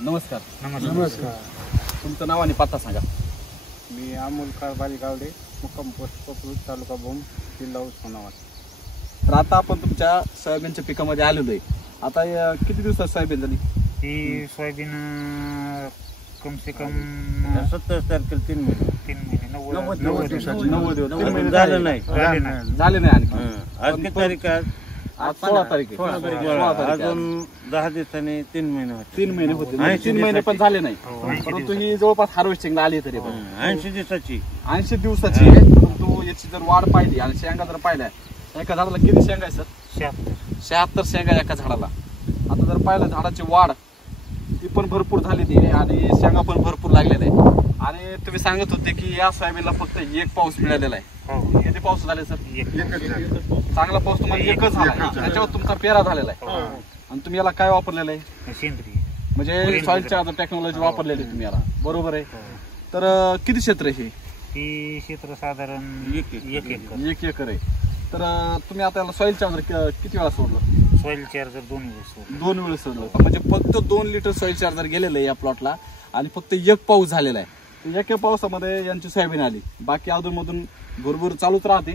नमस्कार. नमस्कार. तुमचं नाव आणि पत्ता सांगा. मी अमोल कारभारी गावडे, मुक्काम पोस्ट कोपरूड, तालुका भूम, जिल्हा उस्मानाबाद. तर आता आपण तुमच्या सोयाबीनच्या पिकामध्ये आलेलो आहे. आता किती दिवसात सोयाबीन झाली? ही सोयाबीन कम से कम 70 तारखेला 3 महिने 90 दिवसाची. 90 दिवस. 3 महिने झाले नाही. झाले नाही आणखी. आज किती तारीख आहे? आज 16 तारीख आहे. 16 तारीख. अजून 10 दिवसांनी 3 महिने होते. 3 महिने होते. 3 महिने पण झाले नाही. परंतु ही जवळपास हार्वेस्टिंगला आली तरी पण 80 दिवसाची 80 दिवसाची आहे. परंतु याची जर वाढ पाहिली आणि शेंगा जर पाहिल्या, एका झाडाला किती शेंगा आहे सर? 76 शेंगा एका झाडाला. आता जर पाहिलं झाडाची वाढ ती पण भरपूर झालेली आहे आणि शेंगा पण भरपूर लागलेल्या आहे. आणि तुम्ही सांगत होते की या सोयाबीनला फक्त एक पाऊस मिळालेला आहे. किती पाऊस झाले सर? चांगला पाऊस तुम्हाला एकच झाला. त्याच्यावर तुमचा पेरा झालेला आहे. आणि तुम्ही याला काय वापरलेलं आहे? सेंद्रिय म्हणजे सॉइल चार्जर टेक्नॉलॉजी वापरलेली तुम्ही याला, बरोबर आहे. तर किती क्षेत्र आहे हे? ही क्षेत्र साधारण 1 एकर आहे. तर तुम्ही आता याला सॉइल चार्जर किती वेळा सोडलं? सॉइल चार्जर 2 वेळेस 2 वेळेस सोडलं. म्हणजे फक्त 2 लिटर सॉइल चार्जर गेलेलं आहे या प्लॉटला आणि फक्त एक पाऊस झालेला आहे. एका पावसामध्ये यांची सोयाबीन आली. बाकी अधूनमधून भरपूर चालूच राहते,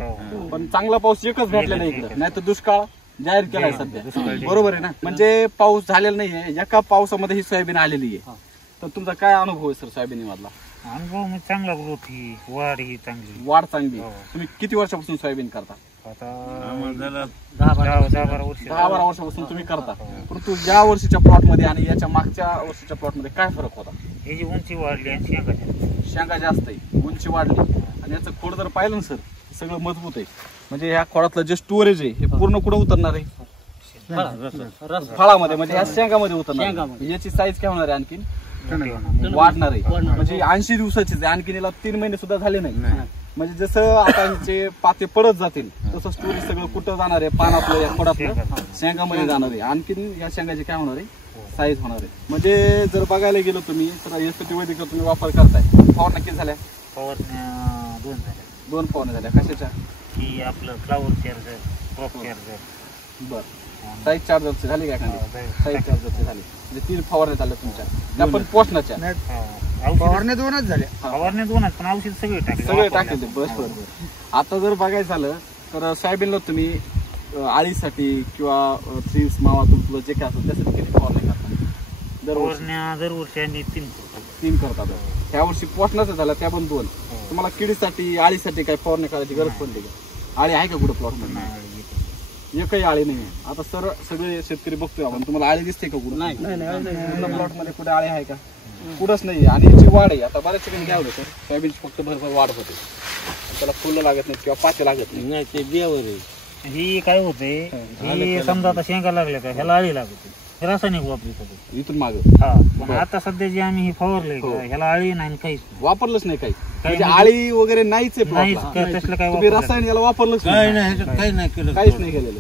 पण चांगला पाऊस एकच भेटलेला आहे इकडे. नाही तर दुष्काळ जाहीर केलाय सध्या, बरोबर आहे ना. म्हणजे पाऊस झालेला नाहीये, एका पावसामध्ये ही सोयाबीन आलेली आहे. तर तुमचा काय अनुभव आहे सर सोयाबीन मधला? अनुभव म्हणजे चांगला, ग्रोथ ही वाढ ही चांगली. वाढ चांगली. तुम्ही किती वर्षापासून सोयाबीन करता? आता 10-12 वर्षापासून तुम्ही करता. परंतु या वर्षीच्या प्लॉट मध्ये आणि याच्या मागच्या वर्षीच्या प्लॉट मध्ये काय फरक होता? याची उंची वाढली आणि शेंगा जास्त आहे, उंची वाढली आणि याचं खोड जर पाहिलं ना सर, सगळं मजबूत आहे. म्हणजे ह्या खोडातलं जे स्टोरेज आहे हे पूर्ण कुठं उतरणार आहे? फळामध्ये, म्हणजे ह्या शेंगामध्ये उतरणार. याची साईज काय होणार आहे? आणखीन वाढणार आहे. म्हणजे 80 दिवसाचीच आहे. आणखीन याला 3 महिने सुद्धा झाले नाही. म्हणजे जसं आता ह्याचे पाते पडत जातील तसं स्टोरेज सगळं कुठं जाणार आहे? पानातलं, या खोडातलं शेंगामध्ये जाणार आहे. आणखीन या शेंगाची काय होणार आहे? साईज होणार आहे. म्हणजे जर बघायला गेलो तुम्ही तर एसपी वैदिक तुम्ही वापर करताय. फवारण्या किती झाल्या? फवारण्या 2 झाल्या. 2 फवारण्या झाल्या. कशाच्या? की आपलं फ्लावर चार्जर, क्रॉप चार्जर. बर. साईज चार्जरची झाली का? साईज चार्जरची झाली. म्हणजे 3 फवारण्या झाल्या तुमच्या. त्या पण पोषणाच्या फवारण्या 2च झाल्या. फवारण्या 2च, पण औषध सगळे टाकले. बस. आता जर बघायचं झालं तर सोयाबीनला तुम्ही आळीसाठी किंवा थ्रीस मावा तुमचं जे काय असेल त्यासाठी किती फवारण्या करता? दरवर्षी आम्ही 3 करतात. ह्या वर्षी पोषणाचं झालं त्या पण 2. तुम्हाला किडीसाठी, आळीसाठी काय फवारण्या करायची गरज पडली का? आळी आहे का कुठं प्लॉट मध्ये? एकही आळी नाही. आता सर सगळे शेतकरी बघतोय आपण, तुम्हाला आळी दिसते का कुठं? नाही. प्लॉट मध्ये कुठे आळी आहे का? कुठंच नाही. आणि याची वाढ आहे. आता बऱ्याच ठिकाणी काय होतं सर, सोयाबीन फक्त भरभर वाढ होते, त्याला फुलं लागत नाहीत किंवा पाते लागत नाही. ते बियावर आहे. ही काय होते, ही समजा आता शेंगा लागल्या तर ह्याला आळी लागते, रासायनिक वापरतो इथून माग. पण आता सध्या जे आम्ही हे फवारले ह्याला आळी नाही, काहीच वापरलंच नाही. काही म्हणजे आळी वगैरे नाहीच आहे. तसलं काय तुम्ही रसायन याला वापरलंच काहीच नाही केलेलं.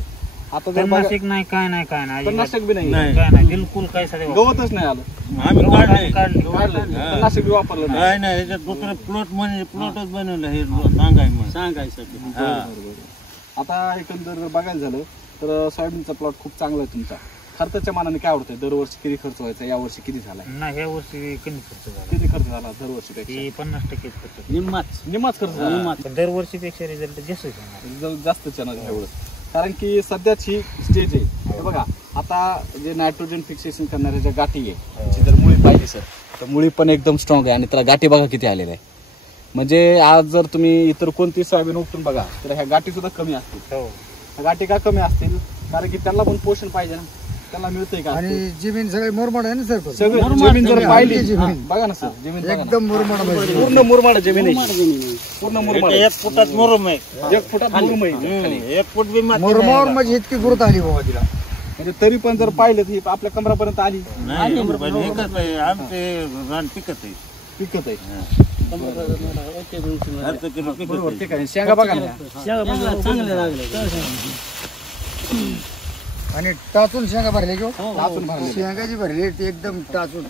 आता जर तणनाशक नाही, काय नाही, काय नाही, तणनाशक बी नाही, काय नाही, बिलकुल काय सगळे गवतच नाही आलं. आम्ही काढलं तणनाशक बी वापरलं नाही. नाही ह्याच्यात दुसरं प्लॉट म्हणजे प्लॉटच बनवलं हे सांगायसाठी. आता एकंदर जर बघायला झालं तर सोयाबीनचा प्लॉट खूप चांगला आहे तुमचा. खर्चाच्या मानाने काय आवडतंय? दरवर्षी किती खर्च व्हायचा? या वर्षी किती झालाय? नाही, ह्या वर्षी कमी खर्च झाला. किती खर्च झाला दरवर्षी? 50% खर्च. निम्माच खर्च झाला. दरवर्षीपेक्षा रिझल्ट जास्त चॅनल एवढं. कारण की सध्याच ही स्टेज आहे. हे बघा, आता जे नायट्रोजन फिक्सेशन करणाऱ्या ज्या गाठी आहे, त्याची जर मुळी पाहिजे सर, तर मुळी पण एकदम स्ट्रॉंग आहे आणि त्याला गाठी बघा किती आलेल्या आहे. म्हणजे आज जर तुम्ही इतर कोणती सोयाबीन उपटून बघा तर ह्या गाठी सुद्धा कमी असतील. ह्या गाठी का कमी असतील? कारण की त्यांना पण पोषण पाहिजे ना, त्याला मिळतंय का? आणि जमीन सगळी मुरमाड आहे ना सर. सगळं जमीन जर पाहिली बघा ना सर, जमीन एकदम मुरमाड, पूर्ण मुरमाड जमीन आहे. पूर्ण मुरमाड. 1 फुटात मुरुम आहे. 1 फुटात मुरुम आहे. 1 फूट बी मुरमावर म्हणजे इतकी गुरुत आली बाबा तिला. म्हणजे तरी पण जर पाहिलं तर ही आपल्या कमरापर्यंत आली. आमचे रान पिकत आहे. बरोबर, ठीक आहे. शेंगा बघा ना, चांगले लागले. आणि टाचून शेंगा भरले घेऊ. शेंगाची भरली ती एकदम टाचून.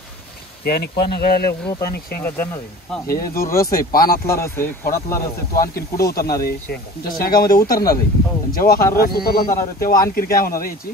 ते आणि पाणी गळाल्यावर ग्रोथ आणि शेंगा जाणार आहे. हे जो रस आहे, पानातला रस आहे, खोडातला रस आहे, तो आणखीन कुठे उतरणार आहे? तुमच्या शेंगामध्ये उतरणार आहे. जेव्हा हा रस उतरला जाणार आहे तेव्हा आणखीन काय होणार आहे? याची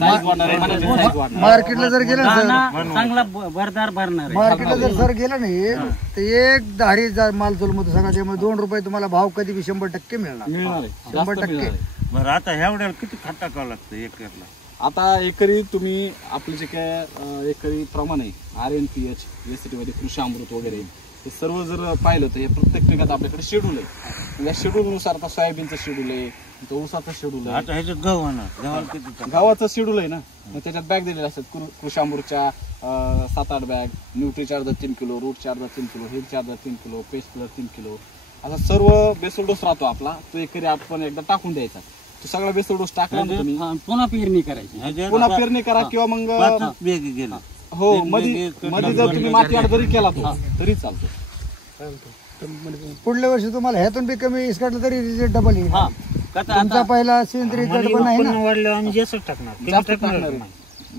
साईज वाढणार आहे, मनाची size वाढणार आहे. मार्केटला जर गेलं सर, चांगला भरदार भरणार आहे. मार्केटला जर सर गेलं नाही तर एक धारी माल चलमतो सांगा त्यामुळे 2 रुपये तुम्हाला भाव कधी बी 100% मिळणार. मिळणार आहे, 100% जास्त मिळणार आहे. बरं आता ह्या किती खत टाकावं लागतं एकरला? आता एकरी तुम्ही आपले जे काय एकरी प्रमाण आहे RNPH SCT मध्ये कृषी अमृत वगैरे हे सर्व जर पाहिलं तर हे प्रत्येक पिकात आपल्याकडे शेड्यूल आहे. या शेड्यूलनुसार आता सोयाबीनचं शेड्यूल आहे, तो ऊसाचं शेड्यूल आहे, आता ह्याच्यात गहू आणा, गव्हाला किती टाकावं? गावाचं शेड्यूल आहे ना. मग त्याच्यात बॅग दिलेले असतात कृषी अमृतच्या 7-8 bag, nutri charger 3 kilo, root charger 3 kilo, hill charger 3 kilo, pest killer 3 kilo, असा सर्व बेसल डोस राहतो आपला. तो एकरी आपण एकदा टाकून द्यायचा. तो सगळा बेसल डोस टाकला ना तुम्ही, हा, पुन्हा पेरणी करायची. ह्याच्यात पुन्हा पेरणी करा किंवा मग 5 बॅग गेलं. हो मध्ये जर तुम्ही माती आड जरी केला तो तरी चालतो. पुढल्या वर्षी तुम्हाला ह्यातून बी कमी इसकाटलं तरी रिजेक्ट डबल येईल. हा, कसं तुमचा आता पहिला सेंद्रिय खत पण नाही ना. वाढल्यावर आम्ही जास्त टाकणार, कमी जास्त टाकणार टाकणार नाही.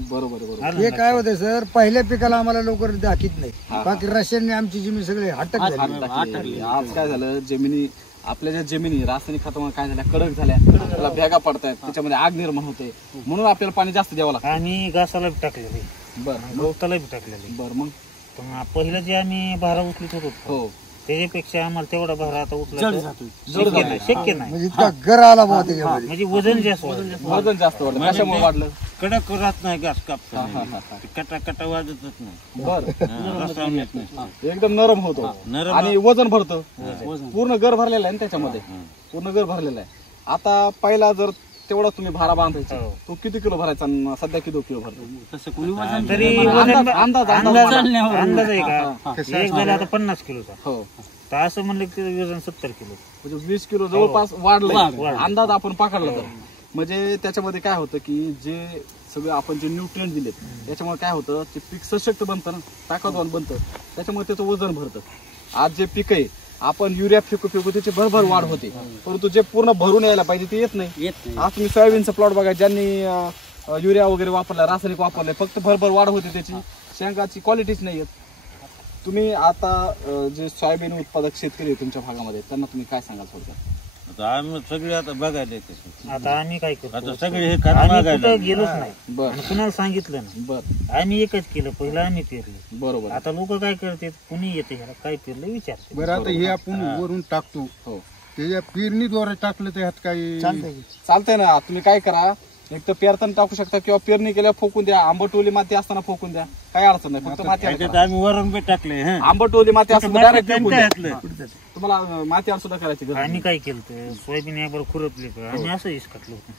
बरोबर बरोबर. आलं हे ना काय होते सर, पहिल्या पिकाला आम्हाला लवकर दाखीत नाही. हा. बाकी रशियनने आमची जमीन सगळी हटक झाली. टाकली. आज काय झालं, जमिनी आपल्या ज्या जमिनी रासायनिक खतामुळे काय झाल्या, कडक झाल्या, त्याला भेगा पडतायत, त्याच्यामध्ये आग निर्माण होते, म्हणून आपल्याला पाणी जास्त द्यावं लागतं. आम्ही घासाला बी टाकलेले, बरं गवताला बी टाकलेले. बरं मग पण पहिलं जे आम्ही भारा उचलत होतो हो त्याच्यापेक्षा आम्हाला तेवढा भारा आता जड उचलायचं जातो. शक्य नाही, शक्य नाही. म्हणजे इतका गर आला बुवा त्याच्यामध्ये. म्हणजे वजन जास्त वाढलं. वजन जास्त वाढलं. कशामुळे वाढलं? कडक राहत नाही घास हा, हा, हा, कापता, कटा कटा वाजतच नाही, बरं रस्ता येत नाही. एकदम नरम होतो नरम आणि वजन भरतं. वजन. पूर्ण घर भरलेलं आहे ना त्याच्यामध्ये, पूर्ण घर भरलेलं आहे. आता पहिला जर तेवढा तुम्ही भारा बांधायचा, हो. तो किती किलो भरायचा आणि सध्या किती किलो भरतो? तसं कोणी वजन तरी केलं वजन अंदाज अंदाज अंदाज चालण्यावर. अंदाज आहे हा, का एक झाला आता 50 किलोचा, हो तर असं म्हणलं की त्याचं वजन 70 किलो. म्हणजे 20 किलो जवळपास वाढलंय. वाढलं. अंदाज आपण पकडला तर म्हणजे त्याच्यामध्ये काय होतं की जे सगळं आपण जे न्यूट्रिएंट दिलेत त्याच्यामुळे काय होतं, ते पीक सशक्त बनतं ना, ताकदवान बनतं, त्याच्यामुळे त्याचं वजन भरतं. आज जे पीक आहे आपण युरिया फेकू त्याची भरभर वाढ होते, परंतु जे पूर्ण भरून यायला पाहिजे ते येत नाही. येत नाही. आज तुम्ही सोयाबीनचा प्लॉट बघा, ज्यांनी युरिया वगैरे वापरला, रासायनिक वापरले, फक्त भरभर वाढ होते त्याची, शेंगाची क्वालिटीच नाही येत. तुम्ही आता जे सोयाबीन उत्पादक शेतकरी आहे तुमच्या भागामध्ये, त्यांना तुम्ही काय सांगाल थोडक्यात? आता आम्ही सगळे आता बघायला येते. आता आम्ही काय करतो, आता सगळे हे खत आम्ही मागायला कुठं गेलोच नाही बर आणि कुणाला सांगितलं नाही. बर आम्ही एकच केलं, पहिलं आम्ही पेरलं. बरोबर. आता लोक काय करतात, कुणी येते ह्याला काय पेरलं विचारते. बरं आता हे आपण वरून टाकतो, हो त्याच्या पेरणीद्वारे टाकलं तर ह्यात काही चालतंय ना. तुम्ही काय करा, एक तर पेरताना टाकू शकता किंवा पेरणी केल्या फोकून द्या. आंबटोली माती असताना फोकून द्या, काही अडचण नाही. फक्त माती त्याच्यात आम्ही वरण बी टाकले. आंबटोली माती असताना direct फेकून द्या. घातलं. तुम्हाला माती आड सुद्धा करायची गरज आम्ही नाही. काय केलं तर सोयाबीन एकबर खुरपले का आम्ही असं इसकटलं होतं.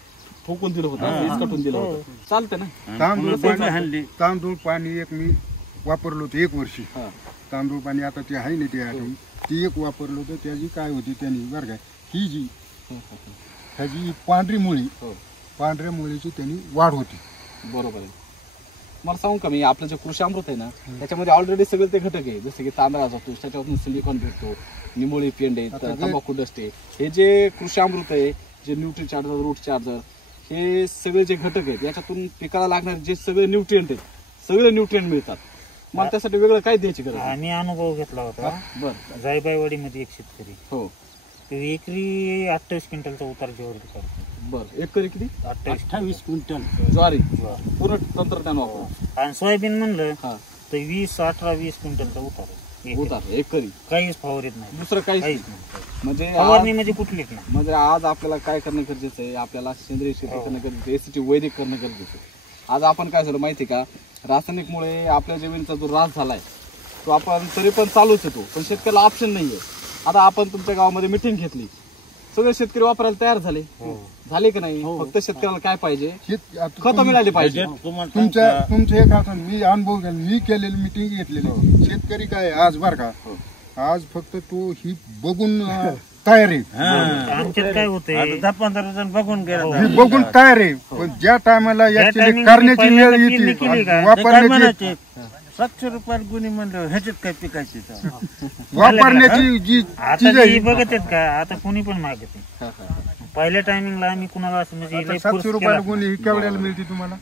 फोकून दिलं होतं, इसकटून दिलं होतं. चालतंय ना. तांदूळ पुन्हा पाणी हाणली. तांदूळ पाणी एक मी वापरलो होतं 1 वर्षी. हा. तांदूळ पाणी आता ते आहे ना ते आहे, ती एक वापरलं होतं. त्याची काय होती त्यांनी बरं काय, ही जी ह्याची पांढरी मुळी, हो. पांढऱ्या मुळीची त्यांनी वाढ होती. बरोबर आहे. मला सांगू का, मी आपलं जे कृषी अमृत आहे ना त्याच्यामध्ये ऑलरेडी सगळे ते घटक आहे, जसे की तांदळा जातो, त्याच्यापासून सिलिकॉन भेटतो, निमोळी पेंड आहे, तंबाखू डस्ट आहे. हे जे कृषी अमृत आहे, जे न्यूट्री चार्जर, रूट चार्जर, हे सगळे जे घटक आहेत याच्यातून पिकाला लागणारे जे सगळे न्यूट्रिएंट आहेत, सगळे न्यूट्रिएंट मिळतात. मला त्यासाठी वेगळं काय द्यायची गरज नाही. आम्ही अनुभव घेतला होता. बरं जायबाईवाडीमध्ये एक शेतकरी, हो तो एकरी 28 क्विंटलचा उतार ज्वारी करतो. बरं. एकरी किती? 28 क्विंटल ज्वारी पूर्ण तंत्रज्ञान वापरून. आणि सोयाबीन म्हणलं हा तर 18-20 क्विंटलचा उतार आहे एकरी. उतार एकरी, काहीच फवारीत नाही, दुसरं काहीच काहीच नाही. नाही. म्हणजे फवारणी म्हणजे कुठलीच नाही. म्हणजे आज आपल्याला काय करणं गरजेचं आहे, आपल्याला सेंद्रिय शेती करणं गरजेचं आहे, एसीटी वैदिक करणं गरजेचं आहे. आज आपण काय झालं माहिती का, रासायनिकमुळे आपल्या जमिनीचा जो ऱ्हास झालाय तो आपण तरी पण चालूच येतो, पण शेतकऱ्याला ऑप्शन नाहीये. आता आपण तुमच्या गावामध्ये मिटिंग घेतली, सगळे शेतकरी वापरायला तयार झाले, झाले की नाही? फक्त शेतकऱ्याला काय पाहिजे, खत मिळाली पाहिजे. ह्याच्यात तुम्हाला तुमच्या सांगता, तुमचं एक हातात मी अनुभव घ्या, मी केलेली मिटिंग घेतलेली. शेतकरी काय आहे, आज बरं का, आज फक्त तो ही बघून तयार आहे. आमच्यात काय होतंय, आता 10-15 जण बघून गेला. ही बघून तयार आहे, पण ज्या टायमाला याची timing करण्याची ला वेळ पेरणी येते, केली का? वापरण्याची 700 रुपयाला गुणी म्हणलं ह्याच्यात काय पिकायचे वापरण्याची जी आता चीज ते आहे, बघत आहेत का, आता कोणी पण मागत नाही. हा, हा. पहिल्या टायमिंगला आम्ही कुणाला असं म्हणजे लय 700 force रुपयाला केला. गुणी ही केवढ्याला मिळते तुम्हाला?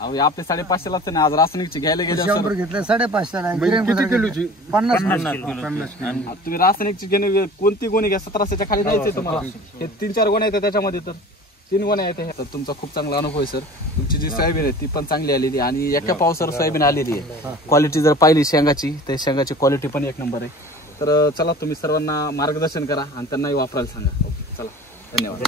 अहो हे आपले 550लाच ना, आज रासायनिकची घ्यायला गेले घेतलं 550 किती किलोची? 50 किलो. 50 किलो. तुम्ही रासायनिकची घेणे कोणती गोणी घ्या, 1700च्या खाली द्यायचे तुम्हाला. हे 3-4 गोण्या येतात त्याच्यामध्ये, तर 3 गोण्या येते. तर तुमचा खूप चांगला अनुभव आहे सर. तुमची जी सोयाबीन आहे ती पण चांगली आलेली आहे आणि एका पावसावर सोयाबीन आलेली आहे. क्वालिटी जर पाहिली शेंगाची तर शेंगाची क्वालिटी पण 1 नंबर आहे. तर चला तुम्ही सर्वांना मार्गदर्शन करा आणि त्यांनाही वापरायला सांगा. चला, धन्यवाद.